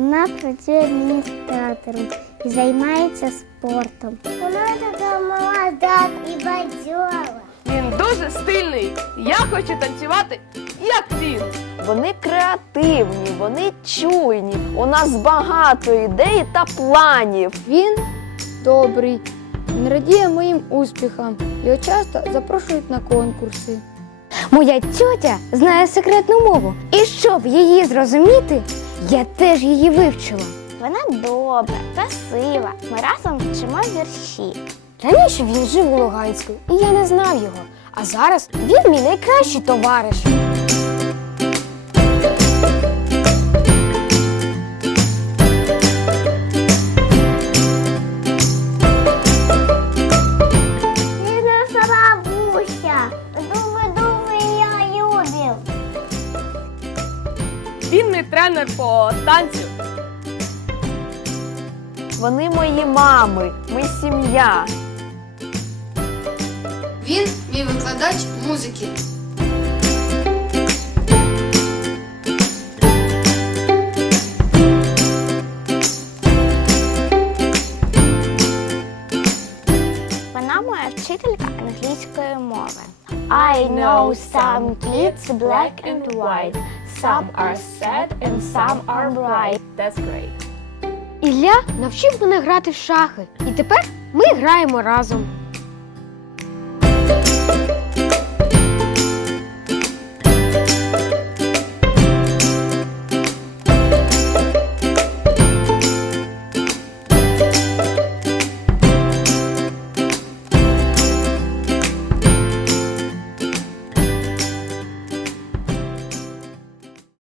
працює адміністратором і займається спортом. Вона така молода і бадьора. Він дуже стильний. Я хочу танцювати, як він. Вони креативні, вони чуйні. У нас багато ідей та планів. Він добрий, він радіє моїм успіхам. Його часто запрошують на конкурси. Моя тьотя знає секретну мову. І щоб її зрозуміти, я теж її вивчила. Вона добра, красива. Ми разом вчимо вірші. Раніше він жив у Луганську, і я не знав його. А зараз він мій найкращий товариш. Він мій тренер по танцю. Вони мої мами, ми сім'я. Він мій викладач музики. Вона моя вчителька англійської мови. I know some kids black and white. Some are sad and some are bright. That's great. Ілля навчив мене грати в шахи, і тепер ми граємо разом.